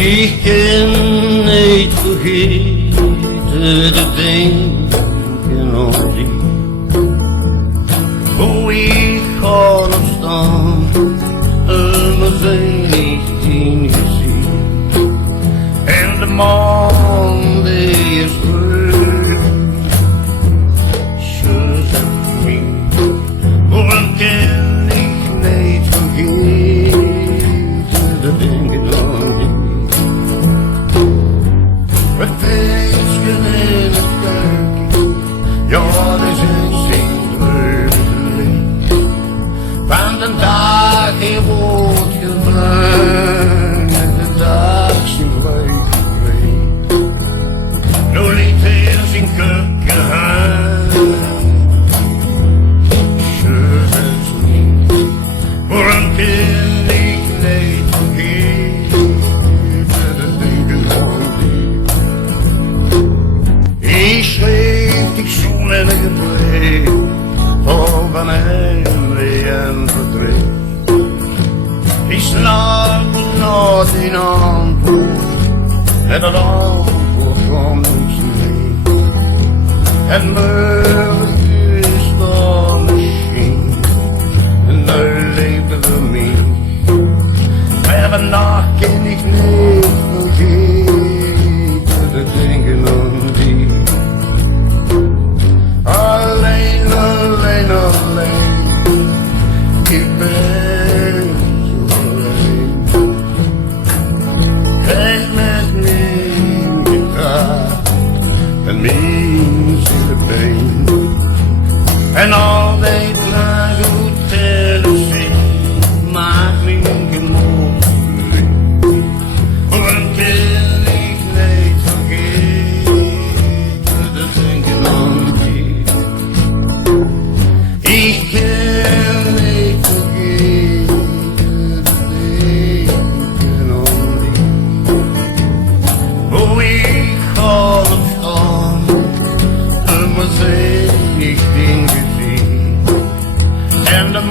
Ik kan niet vergeten te denken aan die. Hoe ik ga nog staan en me zijn niet ingezien. En de maan die is bleu. Ze zegt me, waarom kan ik niet vergeten te denken aan die. Het feestje in het kerkje, ja, dat is een zingleurlijk. Van de dag hier wordt gebracht en de dag zijn vleug geweest. Nu ligt er zijn keuken aan. Ze zegt me, waarom kan ik niet vergeten te denken aan die. Ik schreef die zoen en ik bleef van hem en verdreef. Ik snapte nooit in antwoord en het antwoord kwam niet mee. En mogelijk is dat misschien en nu leefden we mee. Maar vandaag kan ik niet vergeten te denken aan die. Alleen, alleen, alleen, ik ben zo alleen. Kijk met mijn gitaar en mijn zielepijn. En altijd lang goed televisie maakt mijn gemoed verliefd. Waarom kan ik niet vergeten te denken aan die. Ik kan niet vergeten te denken aan die. Hoe ik ga nog staan en me zijn niet ingezien. En de